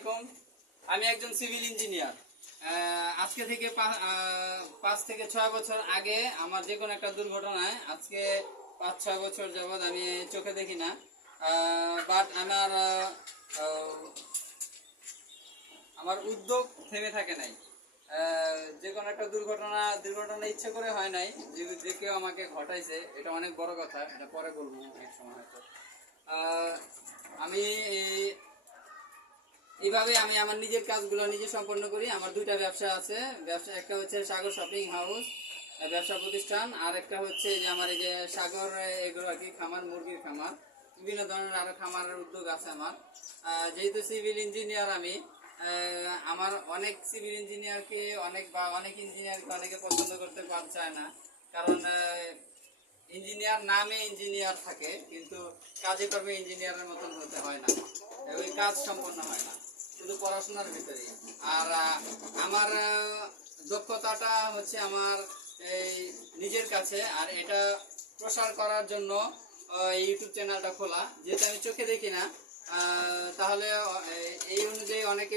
আলাইকুম। আমি একজন সিভিল ইঞ্জিনিয়ার। আজকে থেকে পাঁচ থেকে ছয় বছর আগে আমার যে কোনো একটা দুর্ঘটনায় আজকে পাঁচ, ছয় বছর যাবৎ আমি চোখে দেখি না। বাট আমার আমার উদ্যোগ থেমে থাকে নাই। যে কোনো একটা দুর্ঘটনা দুর্ঘটনা ইচ্ছে করে হয় নাই। যে যে কেউ আমাকে ঘটাইছে, এটা অনেক বড় কথা, এটা পরে বলব এক সময় হয়তো আহ, আমি এই- এইভাবে আমি আমার নিজের কাজগুলো নিজে সম্পন্ন করি। আমার দুইটা ব্যবসা আছে। ব্যবসা একটা হচ্ছে সাগর শপিং হাউস ব্যবসা প্রতিষ্ঠান, আর একটা হচ্ছে যে আমার এই যে সাগর, এগুলো আর কি, খামার, মুরগির খামার। বিভিন্ন ধরনের আরও খামারের উদ্যোগ আছে আমার। যেহেতু সিভিল ইঞ্জিনিয়ার আমি আমার অনেক সিভিল ইঞ্জিনিয়ারকে অনেক বা অনেক ইঞ্জিনিয়ারকে অনেকে পছন্দ করতে চায় না। কারণ ইঞ্জিনিয়ার নামে ইঞ্জিনিয়ার থাকে, কিন্তু কাজে কর্মে ইঞ্জিনিয়ারের মতন হতে হয় না। ওই কাজ সম্পন্ন হয় না। শুধু পড়াশোনার ভিতরে আর আমার দক্ষতাটা হচ্ছে আমার এই নিজের কাছে, আর এটা প্রসার করার জন্য ইউটিউব চ্যানেলটা খোলা। যেহেতু আমি চোখে দেখি না তাহলে এই অনুযায়ী অনেকে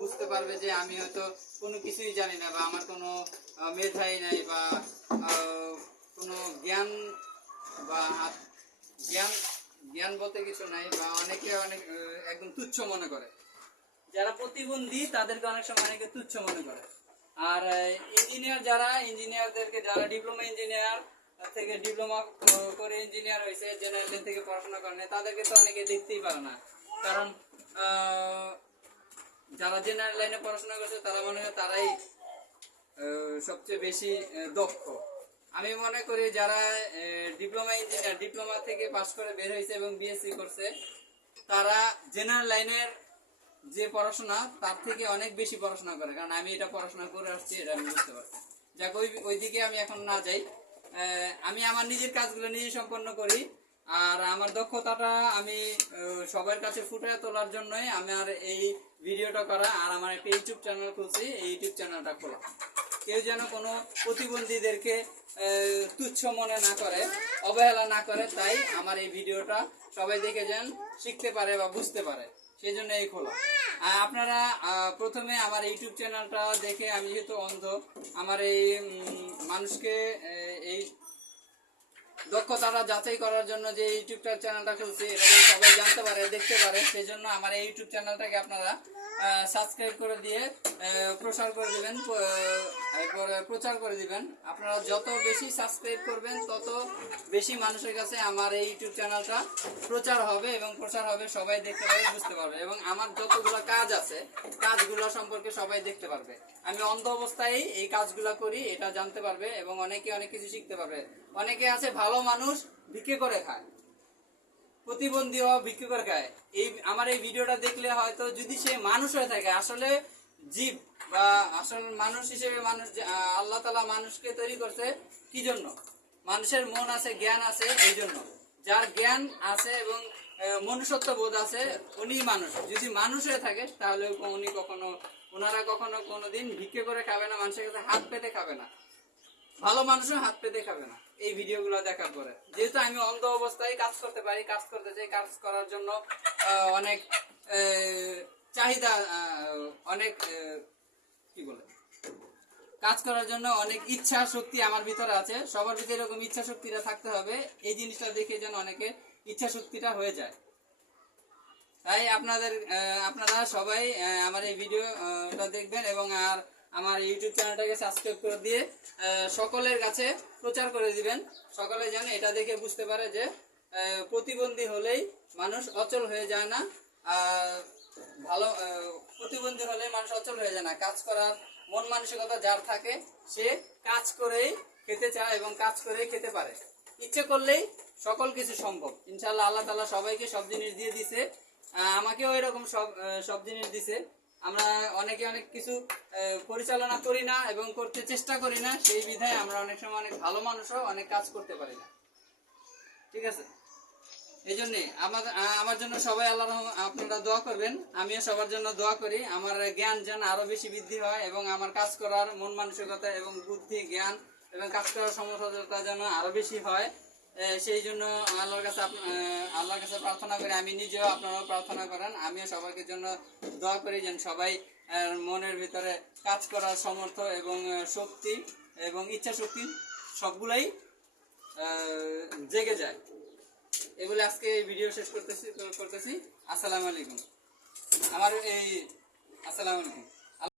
বুঝতে পারবে যে আমি হয়তো কোনো কিছুই জানি না, বা আমার কোনো মেধাই নাই, বা কোনো জ্ঞান, বা জ্ঞান জ্ঞান বলতে কিছু নাই, বা অনেকে অনেক একদম তুচ্ছ মনে করে। যারা প্রতিবন্ধী, তাদেরকে অনেক সময় অনেকে তুচ্ছ মনে করে। আর ইঞ্জিনিয়ার যারা ইঞ্জিনিয়ারদেরকে যারা ডিপ্লোমা ইঞ্জিনিয়ার থেকে ডিপ্লোমা করে ইঞ্জিনিয়ার হয়েছে জেনারেল থেকে পড়াশোনা করে তাদেরকে তো অনেকে দেখতেই পারে না। কারণ যারা জেনারেল লাইনে পড়াশোনা করছে, তারা মনে হয় তারাই সবচেয়ে বেশি দক্ষ। আমি মনে করি যারা ডিপ্লোমা ইঞ্জিনিয়ার ডিপ্লোমা থেকে পাশ করে বের হয়েছে এবং বিএসসি করছে, তারা জেনারেল লাইনের যে পড়াশোনা, তার থেকে অনেক বেশি পড়াশোনা করে। কারণ আমি এটা পড়াশোনা করে আসছি, এটা আমি বুঝতে পারছি। যাক, ওই ওই দিকে আমি এখন না যাই। আমি আমার নিজের কাজগুলো নিজে সম্পন্ন করি। আর আমার দক্ষতাটা আমি সবার কাছে ফুটে তোলার জন্যই আমার এই ভিডিওটা করা আর আমার একটা ইউটিউব চ্যানেল খুলছি। এই ইউটিউব চ্যানেলটা খোলা। কেউ যেন কোনো প্রতিবন্ধীদেরকে তুচ্ছ মনে না করে, অবহেলা না করে, তাই আমার এই ভিডিওটা সবাই দেখে যেন, শিখতে পারে বা বুঝতে পারে। সেই জন্য এই আর আপনারা প্রথমে আমার ইউটিউব চ্যানেলটা দেখে আমি যেহেতু অন্ধ, আমার এই মানুষকে এই দক্ষতাটা যাচাই করার জন্য যে ইউটিউব চ্যানেলটা খুলছি, এটা সবাই জানতে পারে, দেখতে পারে সেই জন্য আমার এই ইউটিউব চ্যানেলটাকে আপনারা সাবস্ক্রাইব করে দিয়ে প্রসার করে দিবেন এরপরে প্রচার করে দিবেন। আপনারা যত বেশি সাবস্ক্রাইব করবেন, তত বেশি মানুষের কাছে আমার এই ইউটিউব চ্যানেলটা প্রচার হবে এবং প্রচার হবে, সবাই দেখতে পারবে, বুঝতে পারবে। এবং আমার যতগুলো কাজ আছে, কাজগুলো সম্পর্কে সবাই দেখতে পারবে। আমি অন্ধ অবস্থায় এই কাজগুলো করি, এটা জানতে পারবে এবং অনেকে অনেক কিছু শিখতে পারবে। অনেকে আছে, ভালো মানুষ ভিক্ষে করে খায়। প্রতিবন্ধী হওয়া ভিক্ষে করে খায় এই, আমার এই ভিডিওটা দেখলে হয়তো যদি সে মানুষ হয়ে থাকে, আসলে জীব বা আসল মানুষ হিসেবে মানুষ আল্লাহ তালা মানুষকে তৈরি করছে কি জন্য? মানুষের মন আছে, জ্ঞান আছে, এই জন্য। যার জ্ঞান আছে এবং মনুষ্যত্ব বোধ আছে, উনি মানুষ। যদি মানুষ হয়ে থাকে, তাহলে উনি কখনো ওনারা কখনো কোনোদিন ভিক্ষে করে খাবে না, মানুষের কাছে হাত পেতে খাবে না। ভালো মানুষও হাত পেতে খাবে না। এই ভিডিওগুলো দেখার পরে। যেহেতু আমি অন্ধ অবস্থায় কাজ করতে পারি, কাজ করতে চাই, কাজ করার জন্য অনেক চাহিদা অনেক কি বলে? কাজ করার জন্য অনেক ইচ্ছা শক্তি আমার ভিতরে আছে। সবার ভিতরে এরকম ইচ্ছা শক্তিটা থাকতে হবে। এই জিনিসটা দেখে যেন অনেকে ইচ্ছা শক্তিটা হয়ে যায়। তাই আপনাদের আপনারা সবাই আমার এই ভিডিওটা দেখবেন এবং আর আমার ইউটিউব চ্যানেলটাকে সাবস্ক্রাইব করে দিয়ে সকলের কাছে প্রচার করে দিবেন। সকলে যেন এটা দেখে বুঝতে পারে যে প্রতিবন্ধী হলেই মানুষ অচল হয়ে যায় না ভালো প্রতিবন্ধী হলে মানুষ অচল হয়ে যায় না। কাজ করার মন মানসিকতা যার থাকে, সে কাজ করেই খেতে চায় এবং কাজ করেই খেতে পারে। ইচ্ছে করলেই সকল কিছু সম্ভব। ইনশাল্লাহ আল্লাহ তালা সবাইকে সব জিনিস দিয়ে দিছে। আমাকেও এরকম সব সব জিনিস দিছে। আমরা অনেকে অনেক কিছু পরিচালনা করি না এবং করতে চেষ্টা করি না, সেই বিধায় আমরা অনেক সময় অনেক ভালো মানুষও অনেক কাজ করতে পারি না। ঠিক আছে? এই জন্যে আমার আমার জন্য সবাই আল্লাহ আপনারা দোয়া করবেন। আমিও সবার জন্য দোয়া করি। আমার জ্ঞান যেন আরও বেশি বৃদ্ধি হয় এবং আমার কাজ করার মন মানসিকতা এবং বুদ্ধি, জ্ঞান এবং কাজ করার সমর্থতা যেন আরও বেশি হয়। সেই জন্য আল্লাহর কাছে আল্লাহর কাছে প্রার্থনা করি, আমি নিজেও আপনারাও প্রার্থনা করেন, আমিও সবাইকে জন্য দোয়া করি যেন সবাই মনের ভিতরে কাজ করার সমর্থ এবং শক্তি এবং ইচ্ছা শক্তি সবগুলাই জেগে যায়। এগুলো আজকে ভিডিও শেষ করতেছি করতেছি। আসসালামু আলাইকুম। আমার এই আসসালামু আলাইকুম।